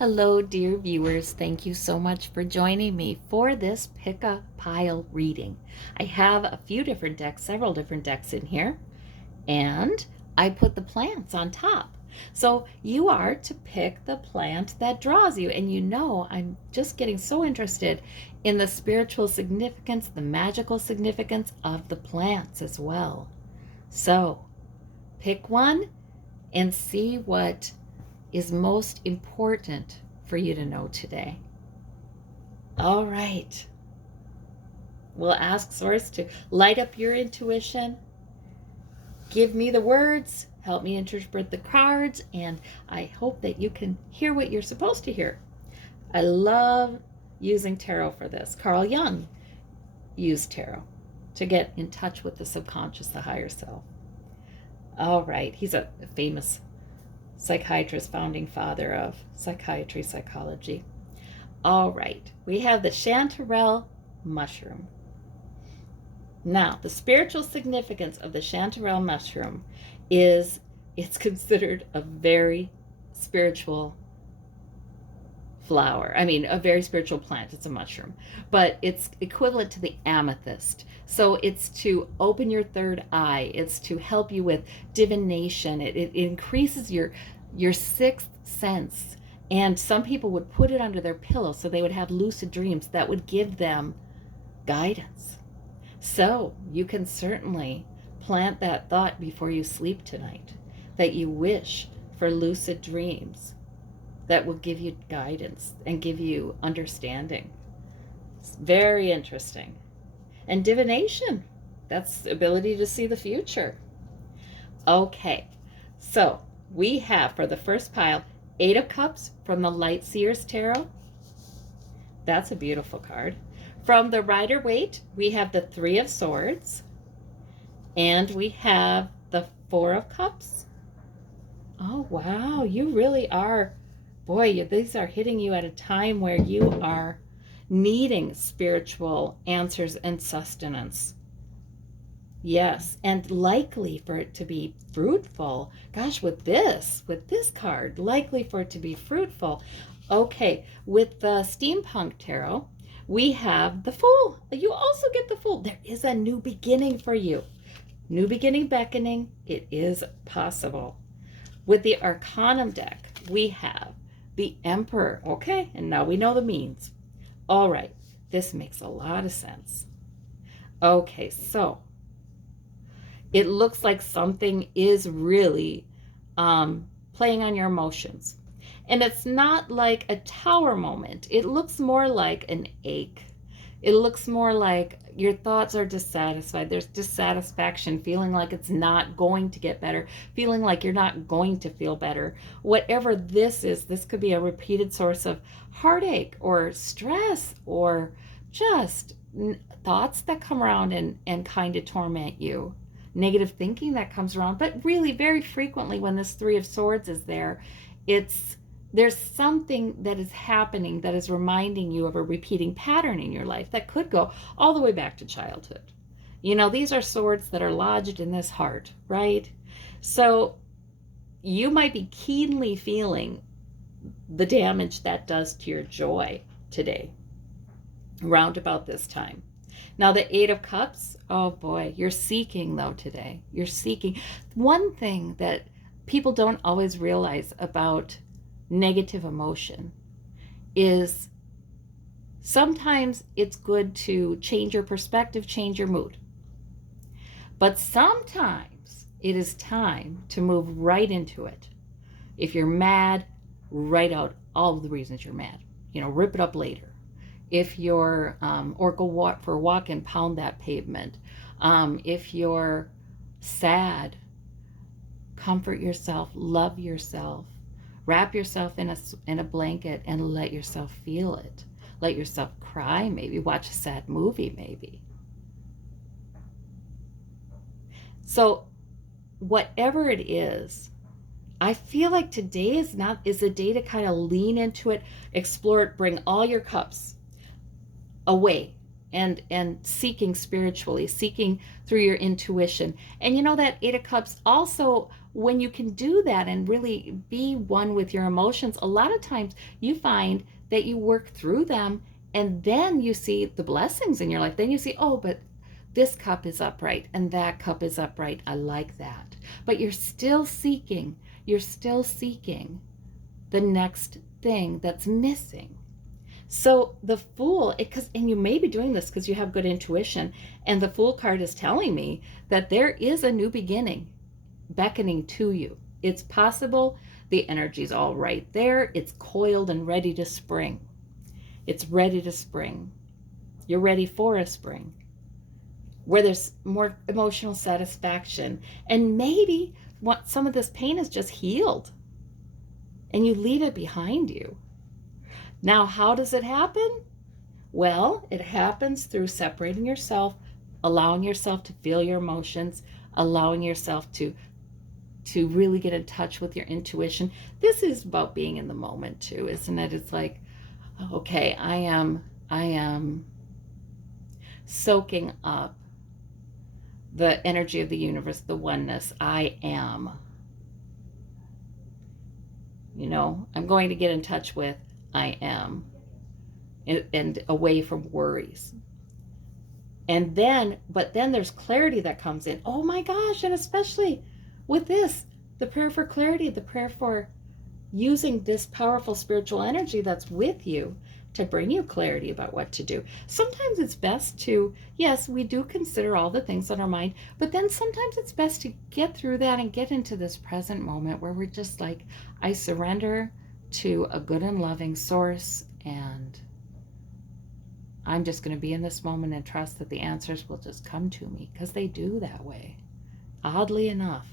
Hello, dear viewers. Thank you so much for joining me for this pick a pile reading. I have a few different decks, several different decks in here, and I put the plants on top. So you are to pick the plant that draws you. And I'm just getting so interested in the spiritual significance, the magical significance of the plants as well. So pick one and see what is most important for you to know today. All right. We'll ask Source to light up your intuition, give me the words, help me interpret the cards, and I hope that you can hear what you're supposed to hear. I love using tarot for this. Carl Jung used tarot to get in touch with the subconscious, the higher self. All right. He's a famous psychiatrist, founding father of psychiatry, psychology. All right, we have the Chanterelle mushroom. Now, the spiritual significance of the Chanterelle mushroom is it's considered a very spiritual flower. I mean, a very spiritual plant. It's a mushroom, but it's equivalent to the amethyst. So it's to open your third eye. It's to help you with divination. It increases your sixth sense. And some people would put it under their pillow so they would have lucid dreams that would give them guidance. So you can certainly plant that thought before you sleep tonight, that you wish for lucid dreams that will give you guidance and give you understanding. It's very interesting. And divination, that's the ability to see the future. Okay, so we have for the first pile, Eight of Cups from the Light Seers Tarot. That's a beautiful card. From the Rider-Waite, we have the Three of Swords. And we have the Four of Cups. Oh, wow, you really are. Boy, these are hitting you at a time where you are needing spiritual answers and sustenance. Yes, and likely for it to be fruitful. Gosh, with this card, likely for it to be fruitful. Okay, with the Steampunk Tarot, we have the Fool. You also get the Fool. There is a new beginning for you. New beginning beckoning. It is possible. With the Arcanum deck, we have the Emperor. Okay, and now we know the means. All right, this makes a lot of sense. Okay, so it looks like something is really playing on your emotions. And it's not like a tower moment. It looks more like an ache. It looks more like your thoughts are dissatisfied. There's dissatisfaction, feeling like it's not going to get better, feeling like you're not going to feel better. Whatever this is, this could be a repeated source of heartache or stress or just thoughts that come around and kind of torment you. Negative thinking that comes around. But really, very frequently when this Three of Swords is there, there's something that is happening that is reminding you of a repeating pattern in your life that could go all the way back to childhood. These are swords that are lodged in this heart, right? So you might be keenly feeling the damage that does to your joy today, around about this time. Now, the Eight of Cups, oh boy, you're seeking though today. You're seeking. One thing that people don't always realize about negative emotion is sometimes it's good to change your perspective, change your mood. But sometimes it is time to move right into it. If you're mad, write out all of the reasons you're mad. Rip it up later. If you're, or go for a walk and pound that pavement. If you're sad, comfort yourself, love yourself. Wrap yourself in a blanket and let yourself feel it. Let yourself cry, maybe. Watch a sad movie, maybe. So whatever it is, I feel like today is a day to kind of lean into it, explore it, bring all your cups away and seeking spiritually, seeking through your intuition. And that Eight of Cups also when you can do that and really be one with your emotions, a lot of times you find that you work through them, and then you see the blessings in your life. Then you see, oh, but this cup is upright and that cup is upright. I like that. But you're still seeking the next thing that's missing. So the Fool, and you may be doing this because you have good intuition, and the Fool card is telling me that there is a new beginning beckoning to you. It's possible. The energy's all right there. It's coiled and ready to spring. It's ready to spring. You're ready for a spring where there's more emotional satisfaction. And maybe some of this pain is just healed and you leave it behind you. Now, how does it happen? Well, it happens through separating yourself, allowing yourself to feel your emotions, allowing yourself to really get in touch with your intuition. This is about being in the moment too, isn't it? It's like, okay, I am soaking up the energy of the universe, the oneness. I am. I'm going to get in touch with I am, and away from worries. But then there's clarity that comes in. Oh my gosh, and especially with this, the prayer for clarity, the prayer for using this powerful spiritual energy that's with you to bring you clarity about what to do. Sometimes it's best to, yes, we do consider all the things on our mind, but then sometimes it's best to get through that and get into this present moment where we're just like, I surrender to a good and loving source, and I'm just going to be in this moment and trust that the answers will just come to me, because they do that way, oddly enough.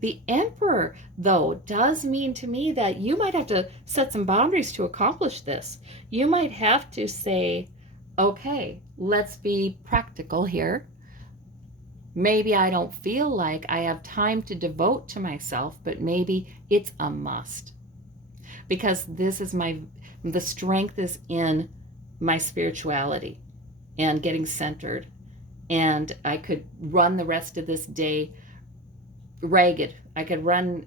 The Emperor, though, does mean to me that you might have to set some boundaries to accomplish this. You might have to say, okay, let's be practical here. Maybe I don't feel like I have time to devote to myself, but maybe it's a must. Because the strength is in my spirituality and getting centered. And I could run the rest of this day ragged. I could run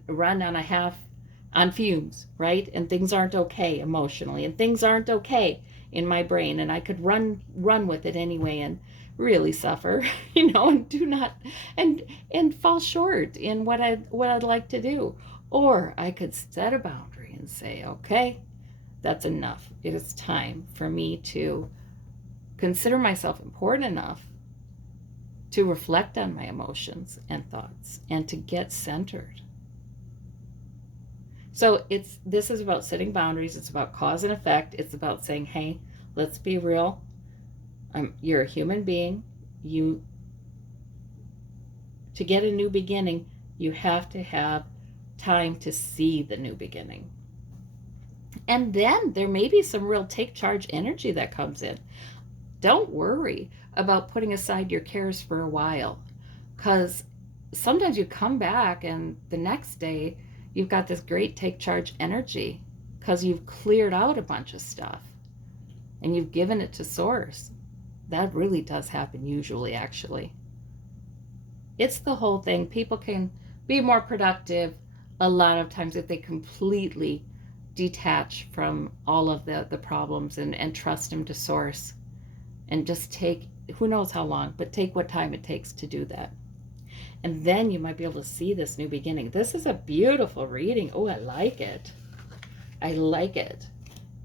on fumes, right? And things aren't okay emotionally, and things aren't okay in my brain, and I could run with it anyway and really suffer, and do not and fall short in what I'd like to do. Or I could set a boundary and say, okay, that's enough. It is time for me to consider myself important enough to reflect on my emotions and thoughts and to get centered. So this is about setting boundaries. It's about cause and effect. It's about saying, hey, let's be real. You're a human being. To get a new beginning, you have to have time to see the new beginning. And then there may be some real take charge energy that comes in. Don't worry about putting aside your cares for a while, because sometimes you come back and the next day you've got this great take charge energy because you've cleared out a bunch of stuff and you've given it to source. That really does happen usually, actually. It's the whole thing. People can be more productive a lot of times if they completely detach from all of the problems and trust them to source, and just take, who knows how long, but take what time it takes to do that. And then you might be able to see this new beginning. This is a beautiful reading. Oh, I like it. I like it.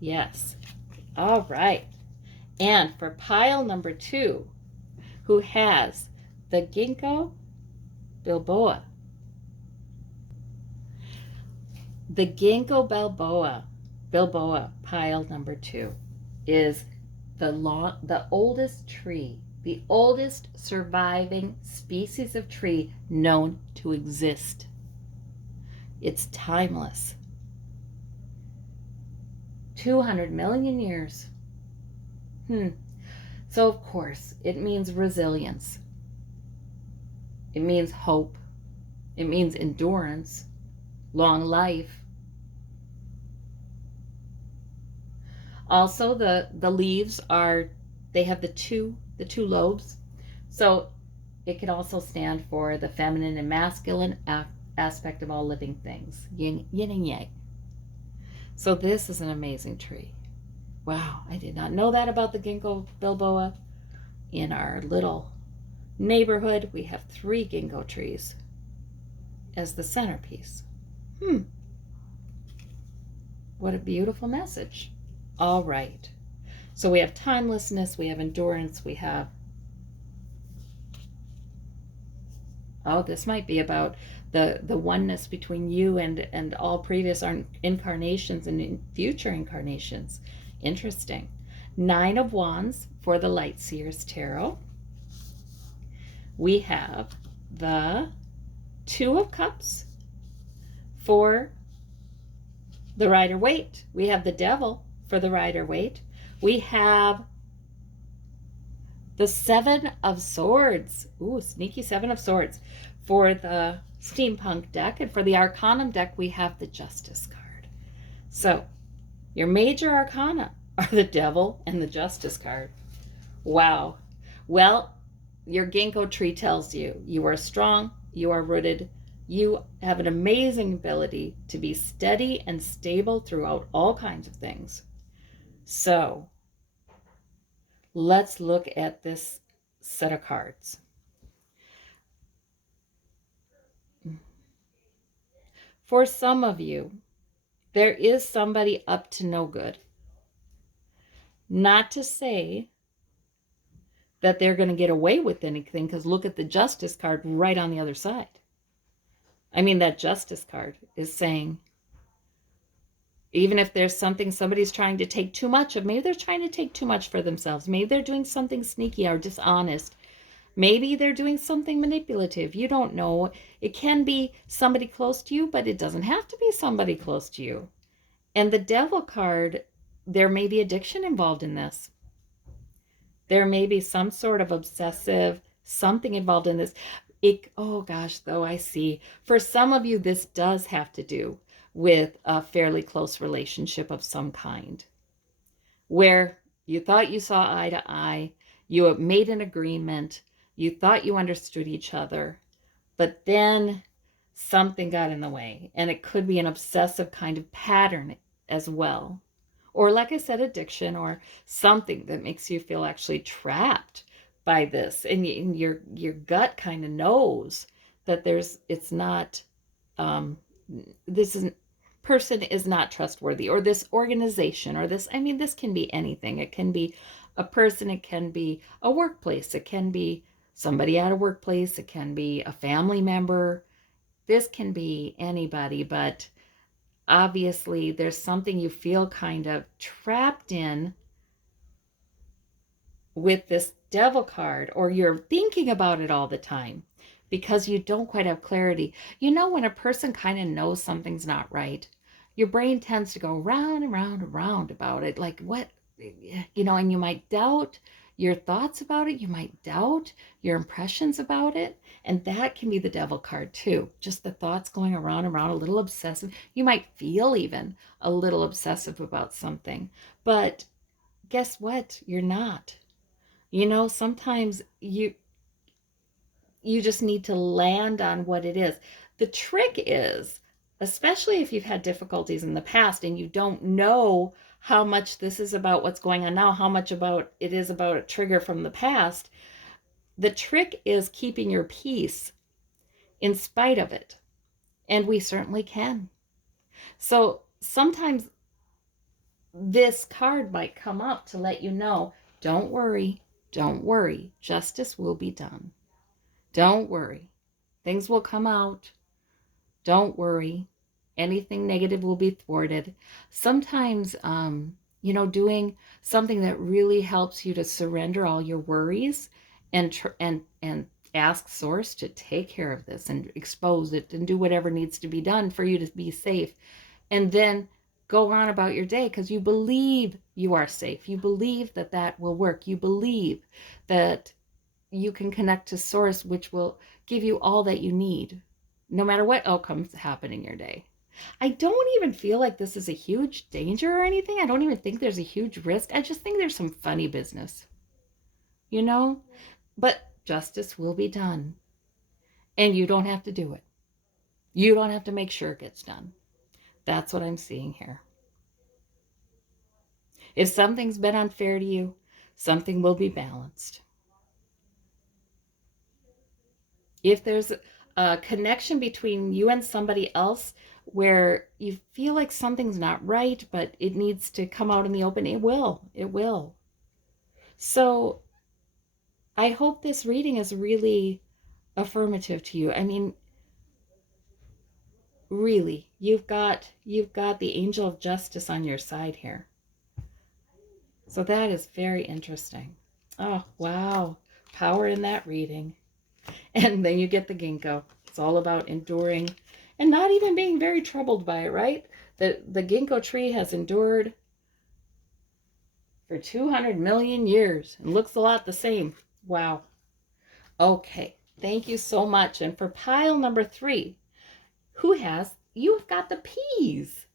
Yes. All right. And for pile number 2, who has the Gingko Bilboa. The Gingko Bilboa pile number 2 is the oldest tree, the oldest surviving species of tree known to exist. It's timeless. 200 million years. So of course, it means resilience. It means hope. It means endurance, long life. Also, the leaves they have the two lobes. So it can also stand for the feminine and masculine aspect of all living things. Yin and yang. So this is an amazing tree. Wow, I did not know that about the ginkgo bilboa. In our little neighborhood, we have 3 ginkgo trees as the centerpiece. What a beautiful message. All right. So we have timelessness, we have endurance, we have, oh, this might be about the oneness between you and all previous incarnations and in future incarnations. Interesting. 9 of Wands for the Light Seers Tarot. We have the 2 of Cups for the Rider-Waite. We have the Devil for the Rider-Waite. We have the 7 of Swords. Ooh, sneaky 7 of Swords for the Steampunk deck. And for the Arcanum deck, we have the Justice card. So your major arcana are the Devil and the Justice card. Wow. Well, your ginkgo tree tells you you are strong, you are rooted, you have an amazing ability to be steady and stable throughout all kinds of things. So let's look at this set of cards. For some of you, there is somebody up to no good. Not to say that they're going to get away with anything, because look at the Justice card right on the other side. I mean, that Justice card is saying, even if there's something somebody's trying to take too much of, maybe they're trying to take too much for themselves. Maybe they're doing something sneaky or dishonest. Maybe they're doing something manipulative. You don't know. It can be somebody close to you, but it doesn't have to be somebody close to you. And the Devil card, there may be addiction involved in this. There may be some sort of obsessive something involved in this. Oh gosh, though, I see. For some of you, this does have to do with a fairly close relationship of some kind, where you thought you saw eye to eye, you made an agreement, you thought you understood each other, but then something got in the way, and it could be an obsessive kind of pattern as well. Or like I said, addiction, or something that makes you feel actually trapped by this, and your gut kind of knows that it's not, this person is not trustworthy, or this organization, or this, I mean, this can be anything. It can be a person, it can be a workplace, it can be somebody at a workplace, it can be a family member, this can be anybody, but obviously there's something you feel kind of trapped in with this Devil card, or you're thinking about it all the time because you don't quite have clarity. You know, when a person kind of knows something's not right, your brain tends to go round and round and round about it. Like, what, you know, and you might doubt your thoughts about it. You might doubt your impressions about it. And that can be the Devil card too. Just the thoughts going around and around, a little obsessive. You might feel even a little obsessive about something. But guess what? You're not. You know, sometimes you just need to land on what it is. The trick is, especially if you've had difficulties in the past and you don't know how much this is about what's going on now, how much about it is about a trigger from the past, the trick is keeping your peace in spite of it. And we certainly can. So sometimes this card might come up to let you know, don't worry. Don't worry, justice will be done. Don't worry, things will come out. Don't worry, anything negative will be thwarted. Sometimes, you know, doing something that really helps you to surrender all your worries and ask Source to take care of this and expose it and do whatever needs to be done for you to be safe. And then go on about your day because you believe you are safe. You believe that that will work. You believe that you can connect to Source, which will give you all that you need, no matter what outcomes happen in your day. I don't even feel like this is a huge danger or anything. I don't even think there's a huge risk. I just think there's some funny business, you know? But justice will be done. And you don't have to do it. You don't have to make sure it gets done. That's what I'm seeing here. If something's been unfair to you, something will be balanced. If there's a connection between you and somebody else where you feel like something's not right, but it needs to come out in the open, it will. It will. So I hope this reading is really affirmative to you. I mean, really, you've got the angel of justice on your side here. So that is very interesting. Oh, wow. Power in that reading. And then you get the ginkgo. It's all about enduring and not even being very troubled by it, right? The ginkgo tree has endured for 200 million years and looks a lot the same. Wow. Okay. Thank you so much. And for pile number 3, you've got the peas.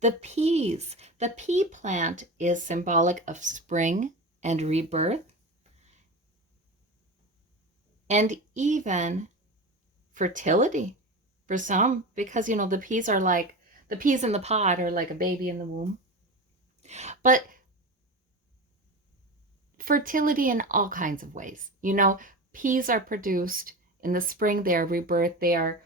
The peas. The pea plant is symbolic of spring and rebirth, and even fertility for some, because the peas are like the peas in the pod are like a baby in the womb. But fertility in all kinds of ways. Peas are produced in the spring. They are rebirth. They're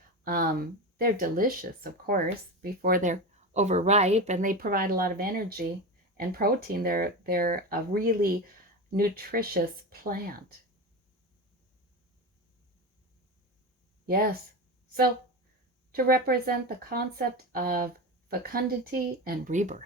delicious, of course, before they're overripe, and they provide a lot of energy and protein. They're a really nutritious plant. Yes. So to represent the concept of fecundity and rebirth.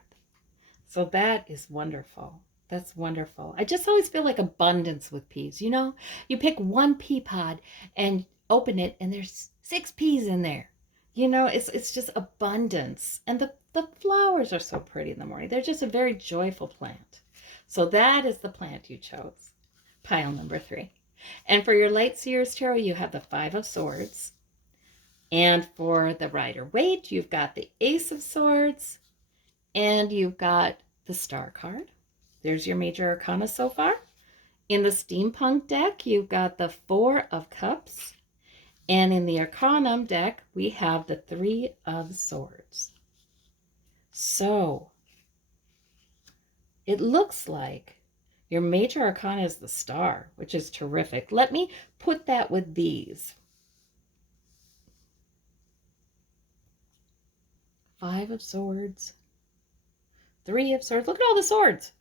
So that is wonderful. That's wonderful. I just always feel like abundance with peas. You pick one pea pod and open it, and there's 6 peas in there. It's just abundance. And the flowers are so pretty in the morning. They're just a very joyful plant. So that is the plant you chose. Pile number 3. And for your Light Seers Tarot, you have the 5 of Swords. And for the Rider-Waite, you've got the Ace of Swords. And you've got the Star card. There's your major arcana so far. In the Steampunk deck, you've got the 4 of Cups. And in the Arcanum deck, we have the 3 of Swords. So it looks like your major arcana is the Star, which is terrific. Let me put that with these. 5 of Swords. 3 of Swords. Look at all the swords.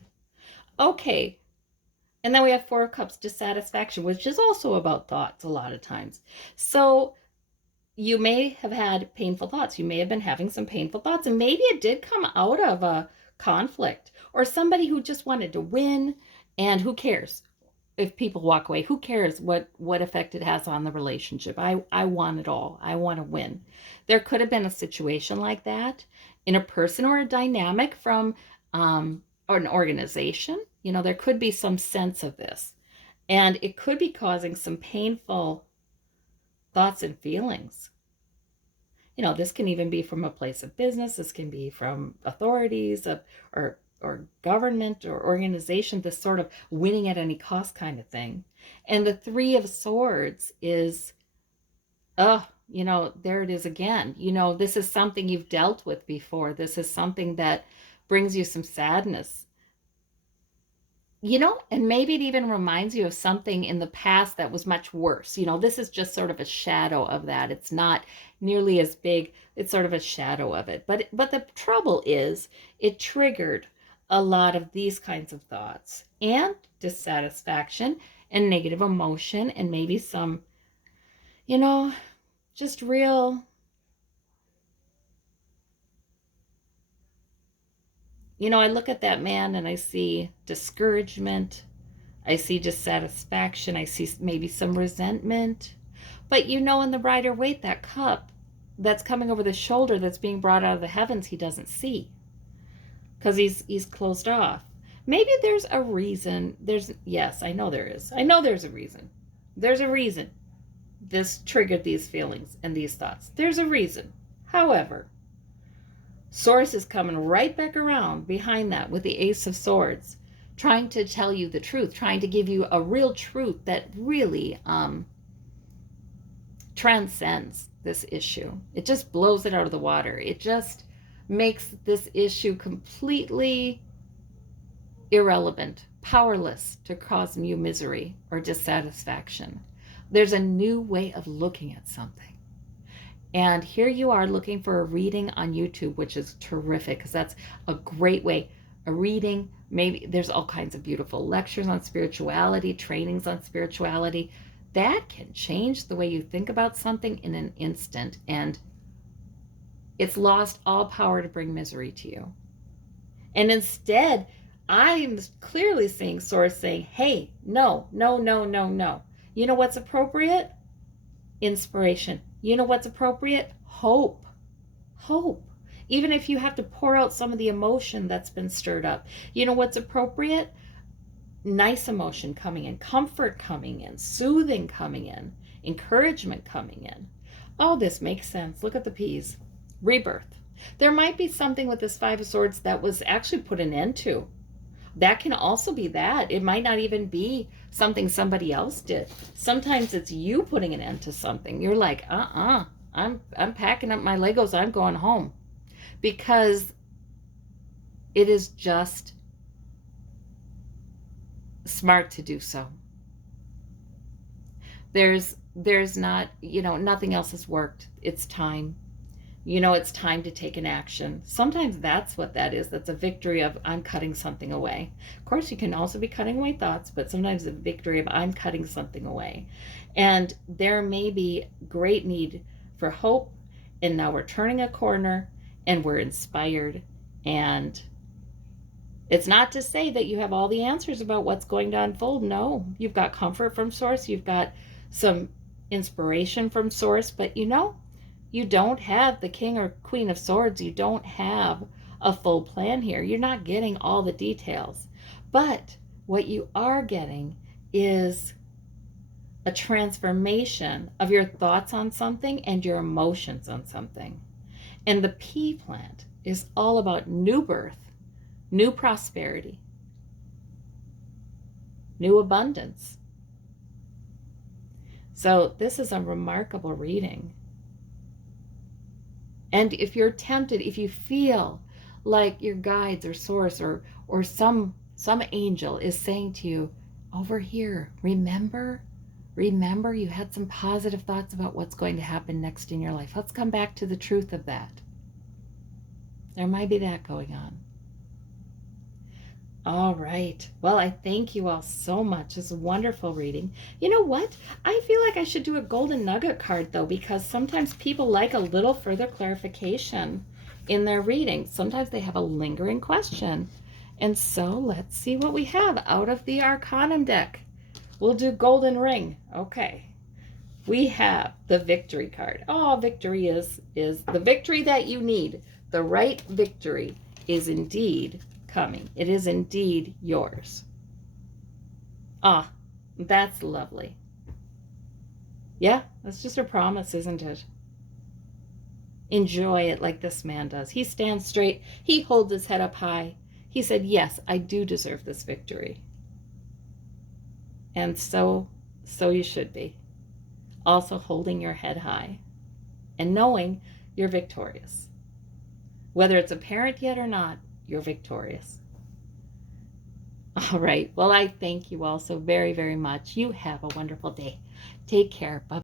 Okay. And then we have 4 of Cups, dissatisfaction, which is also about thoughts a lot of times. So you may have had painful thoughts. You may have been having some painful thoughts, and maybe it did come out of a conflict or somebody who just wanted to win. And who cares if people walk away? Who cares what effect it has on the relationship? I want it all. I want to win. There could have been a situation like that in a person or a dynamic from or an organization. There could be some sense of this, and it could be causing some painful thoughts and feelings. This can even be from a place of business. This can be from authorities or government or organization, this sort of winning at any cost kind of thing. And the 3 of Swords is, there it is again. This is something you've dealt with before. This is something that brings you some sadness. And maybe it even reminds you of something in the past that was much worse. This is just sort of a shadow of that. It's not nearly as big. It's sort of a shadow of it. But the trouble is it triggered a lot of these kinds of thoughts and dissatisfaction and negative emotion and maybe some, just real, I look at that man and I see discouragement. I see dissatisfaction. I see maybe some resentment. But in the Rider-Waite, that cup that's coming over the shoulder that's being brought out of the heavens, he doesn't see. Because he's closed off. Maybe there's a reason. Yes, I know there is. I know there's a reason. There's a reason this triggered these feelings and these thoughts. There's a reason. However, Source is coming right back around behind that with the Ace of Swords, trying to tell you the truth, trying to give you a real truth that really transcends this issue. It just blows it out of the water. It just makes this issue completely irrelevant, powerless to cause you misery or dissatisfaction. There's a new way of looking at something. And here you are looking for a reading on YouTube, which is terrific because that's a great way. A reading, maybe there's all kinds of beautiful lectures on spirituality, trainings on spirituality. That can change the way you think about something in an instant. And it's lost all power to bring misery to you. And instead, I'm clearly seeing Source saying, hey, no, no, no, no, no. You know what's appropriate? Inspiration. You know what's appropriate? Hope. Hope. Even if you have to pour out some of the emotion that's been stirred up. You know what's appropriate? Nice emotion coming in, comfort coming in, soothing coming in, encouragement coming in. Oh, this makes sense. Look at the P's. Rebirth. There might be something with this Five of Swords that was actually put an end to. That can also be that. It might not even be something somebody else did. Sometimes it's you putting an end to something. You're like, I'm packing up my Legos. I'm going home. Because it is just smart to do so. There's not, nothing else has worked. It's time. It's time to take an action. Sometimes that's what that is. That's a victory of I'm cutting something away. Of course, you can also be cutting away thoughts, but sometimes a victory of I'm cutting something away. And there may be great need for hope. And now we're turning a corner and we're inspired. And it's not to say that you have all the answers about what's going to unfold. No, you've got comfort from Source. You've got some inspiration from Source, but you don't have the King or Queen of Swords. You don't have a full plan here. You're not getting all the details. But what you are getting is a transformation of your thoughts on something and your emotions on something. And the P plant is all about new birth, new prosperity, new abundance. So this is a remarkable reading. And if you're tempted, if you feel like your guides or Source or some angel is saying to you, over here, remember you had some positive thoughts about what's going to happen next in your life. Let's come back to the truth of that. There might be that going on. All right. Well, I thank you all so much. It's a wonderful reading. You know what? I feel like I should do a golden nugget card, though, because sometimes people like a little further clarification in their reading. Sometimes they have a lingering question. And so let's see what we have out of the Arcanum deck. We'll do golden ring. Okay. We have the victory card. Oh, victory is the victory that you need. The right victory is indeed coming. It is indeed yours. Ah, that's lovely. Yeah, that's just a promise, isn't it? Enjoy it like this man does. He stands straight. He holds his head up high. He said, yes, I do deserve this victory. And so you should be. Also holding your head high and knowing you're victorious. Whether it's apparent yet or not, you're victorious. All right. Well, I thank you all so very, very much. You have a wonderful day. Take care. Bye-bye.